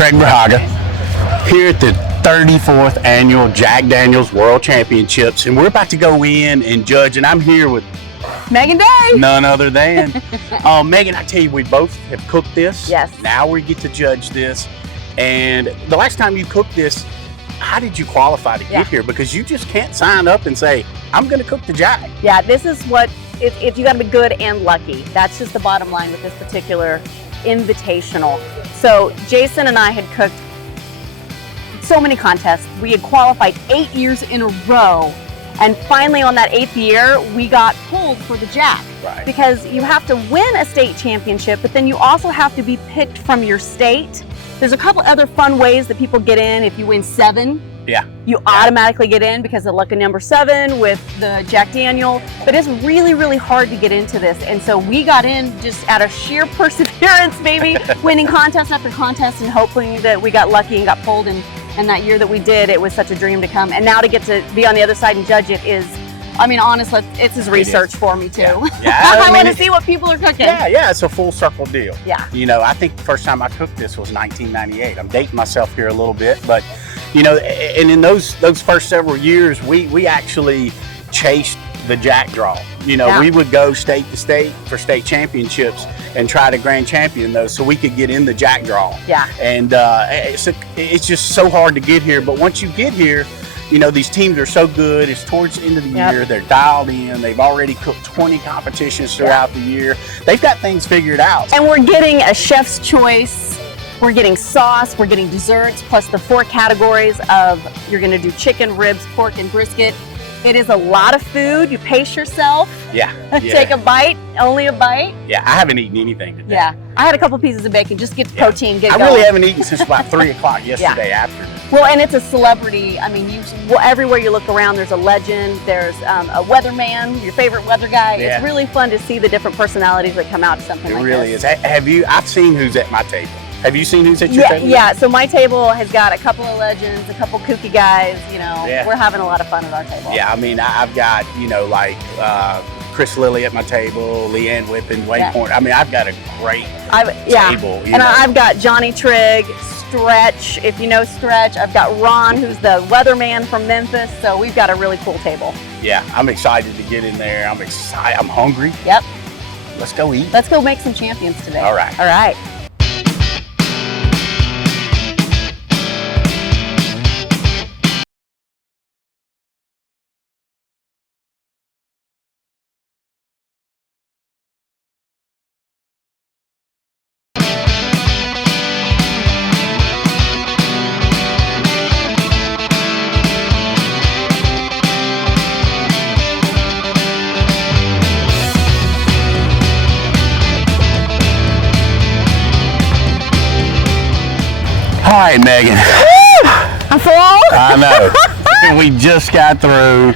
Craig Brahaga here at the 34th annual Jack Daniel's World Championships, and we're about to go in and judge, and I'm here with Megan Day. none other than Megan. I tell you, we both have cooked this. Yes. Now we get to judge this. And the last time you cooked this, how did you qualify to get here? Because you just can't sign up and say, I'm going to cook the Jack. Yeah, this is what, if you got to be good and lucky. That's just the bottom line with this particular invitational. So Jason and I had cooked so many contests. We had qualified 8 years in a row. And finally on that 8th year, we got pulled for the Jack. Right. Because you have to win a state championship, but then you also have to be picked from your state. There's a couple other fun ways that people get in. If you win 7, you automatically get in because of lucky number 7 with the Jack Daniel. But it's really, really hard to get into this. And so we got in just out of sheer perseverance, maybe winning contest after contest and hoping that we got lucky and got pulled. And that year that we did, it was such a dream to come. And now to get to be on the other side and judge it is, I mean, honestly, it's his research for me too. I want to see what people are cooking. Yeah, it's a full circle deal. Yeah. You know, I think the first time I cooked this was 1998. I'm dating myself here a little bit, but you know, and in those first several years, we actually chased the Jack draw. You know, we would go state to state for state championships and try to grand champion those so we could get in the Jack draw. Yeah. And it's just so hard to get here, but once you get here, you know, these teams are so good. It's towards the end of the year. They're dialed in. They've already cooked 20 competitions throughout the year. They've got things figured out. And we're getting a chef's choice. We're getting sauce. We're getting desserts, plus the 4 categories of, you're going to do chicken, ribs, pork, and brisket. It is a lot of food. You pace yourself. Take a bite, only a bite. Yeah, I haven't eaten anything today. Yeah, I had a couple pieces of bacon, just get the protein, get I going. really haven't eaten since about 3 o'clock yesterday afternoon. Well, and it's a celebrity. I mean, everywhere you look around, there's a legend. There's a weatherman, your favorite weather guy. Yeah. It's really fun to see the different personalities that come out to something like this. It really is. Have you? I've seen who's at my table. Have you seen who's at your table? Yeah, so my table has got a couple of legends, a couple kooky guys, you know. We're having a lot of fun at our table. Yeah, I mean, I've got, you know, like Chris Lilly at my table, Leanne Whippen, Wayne Point. I mean, I've got a great table. And I've got Johnny Trigg, Stretch, if you know Stretch. I've got Ron, who's the weatherman from Memphis. So we've got a really cool table. Yeah, I'm excited to get in there. I'm excited. I'm hungry. Yep. Let's go eat. Let's go make some champions today. All right. All right. All right, Megan. I'm full. I know. We just got through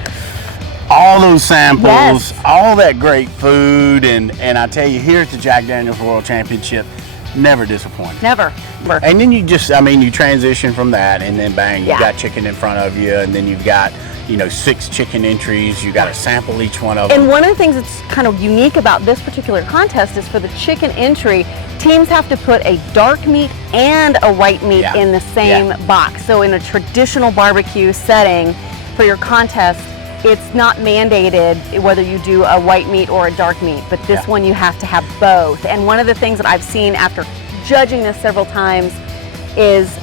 all those samples, all that great food, and I tell you, here at the Jack Daniel's World Championship, never disappointed. Never. And then you transition from that, and then bang, you got chicken in front of you, and then you've got, you know, 6 chicken entries. You got to sample each one of them. And one of the things that's kind of unique about this particular contest is for the chicken entry, teams have to put a dark meat and a white meat in the same box. So in a traditional barbecue setting for your contest, it's not mandated whether you do a white meat or a dark meat, but this one you have to have both. And one of the things that I've seen after judging this several times is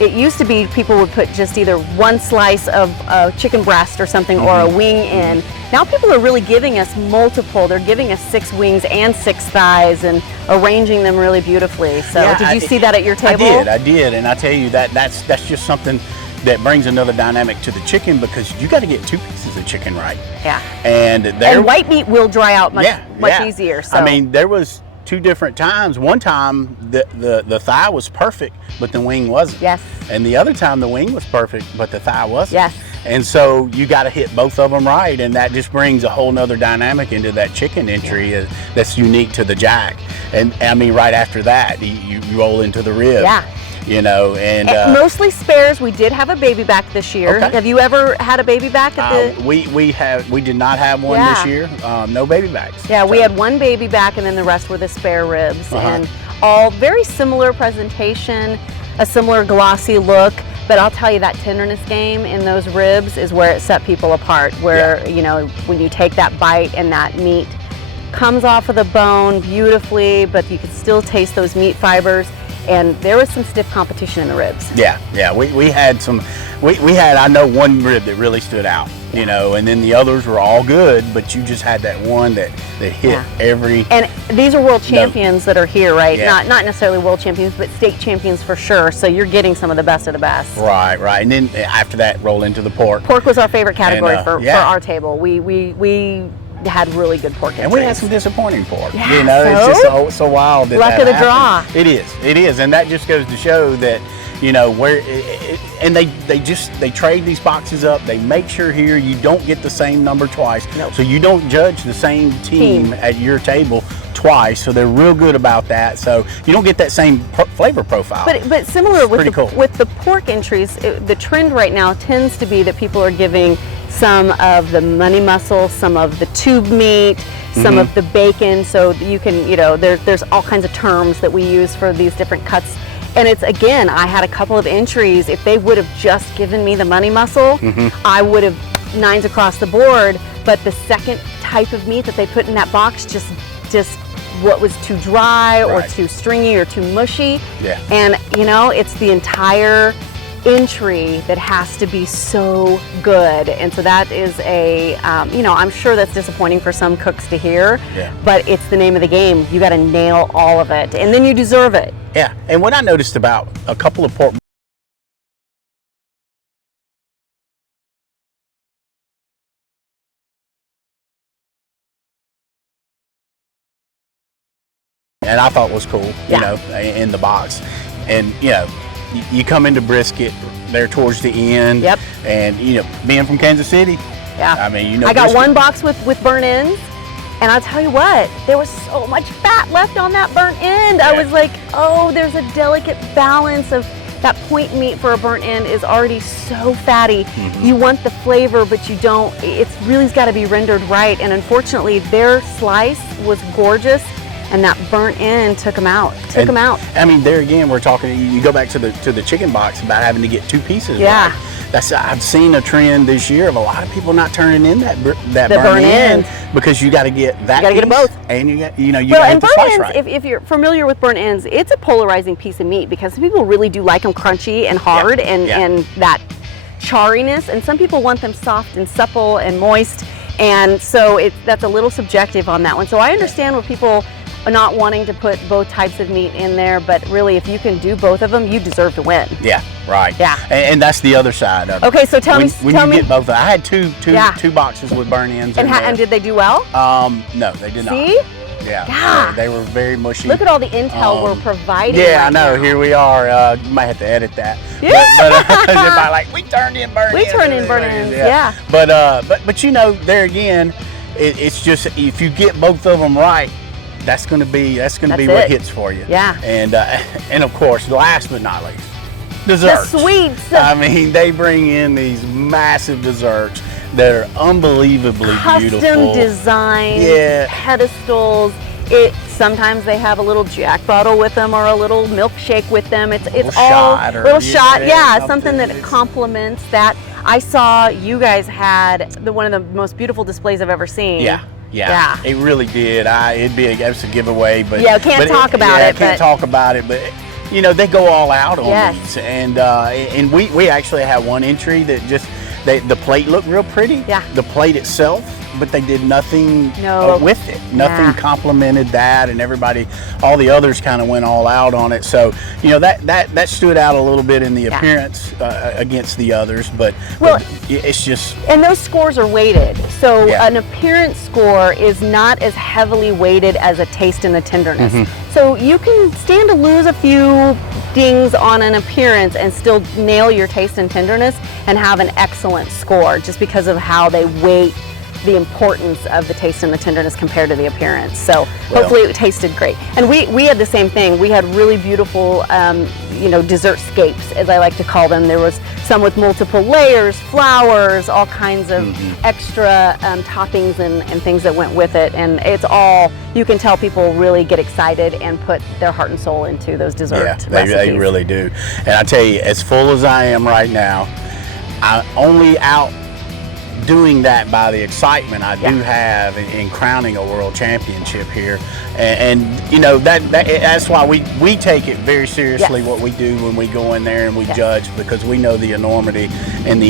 it used to be people would put just either one slice of chicken breast or something or a wing in. Now people are really giving us multiple. They're giving us 6 wings and 6 thighs and arranging them really beautifully. So did you see that at your table? I did. And I tell you, that's just something that brings another dynamic to the chicken, because you got to get 2 pieces of chicken right. Yeah. And white meat will dry out much easier. So. I mean, there was 2 different times. One time the thigh was perfect, but the wing wasn't. Yes. And the other time the wing was perfect, but the thigh wasn't. Yes. And so you got to hit both of them right, and that just brings a whole nother dynamic into that chicken entry that's unique to the Jack. And I mean, right after that, you roll into the rib. Yeah. You know, and mostly spares. We did have a baby back this year. Okay. Have you ever had a baby back at the? We did not have one this year. No baby backs. Yeah, we had 1 baby back, and then the rest were the spare ribs, and all very similar presentation. a similar glossy look. But I'll tell you, that tenderness game in those ribs is where it set people apart. Where, you know, when you take that bite and that meat comes off of the bone beautifully, but you can still taste those meat fibers. And there was some stiff competition in the ribs. Yeah, we had some, we had, I know, one rib that really stood out, you know, and then the others were all good, but you just had that one that hit every. And these are world champions that are here, right? Yeah. Not necessarily world champions, but state champions for sure. So you're getting some of the best of the best. Right. And then after that, roll into the pork. Pork was our favorite category for our table. We had really good pork entries. And we had some disappointing pork. Yeah, you know, it's just so wild that luck that of the happened. draw. It is, and that just goes to show that, you know, where and they trade these boxes up. They make sure here you don't get the same number twice. Nope. So you don't judge the same team at your table twice. So they're real good about that. So you don't get that same flavor profile. But similar with cool. the pork entries, the trend right now tends to be that people are giving some of the money muscle, some of the tube meat, some of the bacon. So you can, you know, there's all kinds of terms that we use for these different cuts. And it's, again, I had a couple of entries. If they would have just given me the money muscle, I would have 9s across the board. But the second type of meat that they put in that box just what was too dry or too stringy or too mushy. Yeah. And, you know, it's the entire entry that has to be so good. And so that is a, you know, I'm sure that's disappointing for some cooks to hear, but it's the name of the game. You got to nail all of it, and then you deserve it. Yeah, and what I noticed about a couple of pork and I thought was cool, you know, in the box. And, you know, you come into brisket there towards the end. Yep. And, you know, being from Kansas City, I mean, you know, I got brisket. one box with burnt ends, and I'll tell you what, there was so much fat left on that burnt end. I was like, oh, there's a delicate balance of that point meat for a burnt end is already so fatty. You want the flavor, but you don't. It's really's got to be rendered right. And unfortunately, their slice was gorgeous, and that burnt end took them out. I mean, there again, we're talking. You go back to the chicken box about having to get 2 pieces. Yeah. Right. I've seen a trend this year of a lot of people not turning in that burnt end because you got to get that. You got to get them both, and you got to well, get the slice ends, right. If you're familiar with burnt ends, it's a polarizing piece of meat because some people really do like them crunchy and hard and that charriness, and some people want them soft and supple and moist, and so that's a little subjective on that one. So I understand what people are not wanting to put both types of meat in there, but really, if you can do both of them, you deserve to win. Yeah, right. Yeah, and that's the other side of it. Okay, so tell me, get both. I had two boxes with burnt ends. And did they do well? No, they did not. See? Yeah, they were very mushy. Look at all the intel we're providing. Yeah, right I know. now. Here we are. You might have to edit that. Yeah. But everybody like we turned in burnt ends. We turned in burnt ends. Yeah. But you know, there again, it's just if you get both of them right, that's going to be what hits for you. Yeah. And of course, last but not least, desserts. The sweets. I mean, they bring in these massive desserts that are unbelievably beautiful. Custom designed pedestals. Sometimes they have a little Jack bottle with them or a little milkshake with them. It's all little shot. Yeah, something that complements that. I saw you guys had one of the most beautiful displays I've ever seen. Yeah, it really did. It'd be a giveaway, but can't talk about it. I can't talk about it, but you know they go all out on these, and we actually had one entry that just the plate looked real pretty. Yeah, the plate itself, but they did nothing with it. Nothing complemented that, and all the others kind of went all out on it. So you know that stood out a little bit in the appearance against the others, but it's just. And those scores are weighted, so an appearance score is not as heavily weighted as a taste and a tenderness. So you can stand to lose a few dings on an appearance and still nail your taste and tenderness and have an excellent score just because of how they weight the importance of the taste and the tenderness compared to the appearance. So hopefully it tasted great. And we had the same thing. We had really beautiful, you know, dessert scapes, as I like to call them. There was some with multiple layers, flowers, all kinds of extra toppings and things that went with it. And it's all, you can tell people really get excited and put their heart and soul into those dessert recipes. They really do. And I tell you, as full as I am right now, I only out doing that by the excitement I do have in crowning a world championship here, and you know that's why we take it very seriously what we do when we go in there and we judge, because we know the enormity and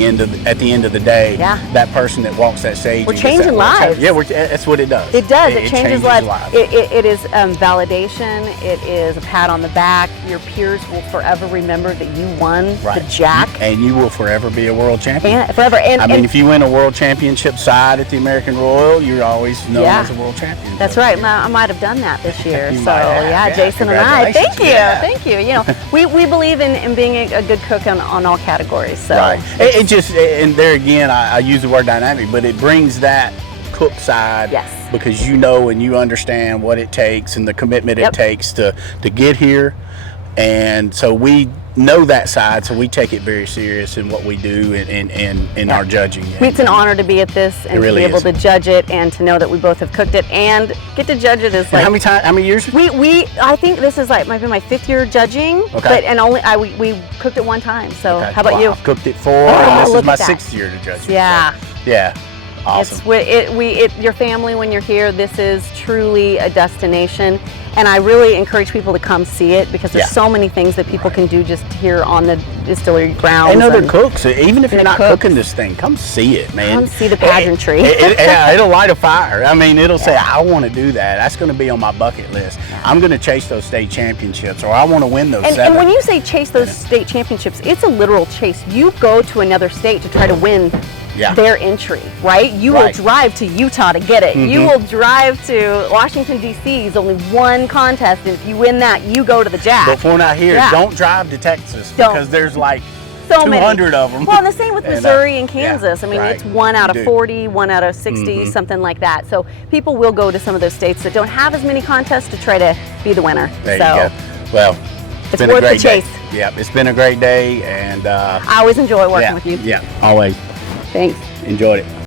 at the end of the day that person that walks that stage, we're changing lives. That's what it does. It does. It changes lives. It is validation. It is a pat on the back. Your peers will forever remember that you won the Jack, and you will forever be a world champion. Forever. And I mean, if you win a world championship side at the American Royal, you're always known as a world champion. That's right. I might have done that this year. You so might have. Jason and I. Thank you. You know, we believe in being a good cook on all categories. So it just, and there again, I use the word dynamic, but it brings that cook side, because you know and you understand what it takes and the commitment it takes to get here. And so we know that side, so we take it very serious in what we do in our judging. It's an honor to be at this and to be able to judge it, and to know that we both have cooked it and get to judge it is like. How many years? I think this is like maybe my 5th year judging. Okay. But we cooked it one time. So how about you? I've cooked it 4, and this is my 6th year to judge it. Yeah. Awesome. Your family, when you're here, this is truly a destination, and I really encourage people to come see it, because there's so many things that people can do just here on the distillery grounds. And other cooks, even if you're not cooking this thing, come see it, man. Come see the pageantry. It'll light a fire. I mean, it'll say, I want to do that. That's going to be on my bucket list. I'm going to chase those state championships, or I want to win those 7. And when you say chase those state championships, it's a literal chase. You go to another state to try to win their entry, right? You will drive to Utah to get it. You will drive to Washington, D.C. is only one contest, and if you win that, you go to the Jack. But if we're not here, don't drive to Texas, because there's like so 200 of them. Well, and the same with Missouri and Kansas. I mean, it's 1 out of 40, 1 out of 60, something like that. So people will go to some of those states that don't have as many contests to try to be the winner. There you go. Well, it's worth the chase. Yep, it's been a great day, and I always enjoy working with you. Yeah, always. Thanks. Enjoyed it.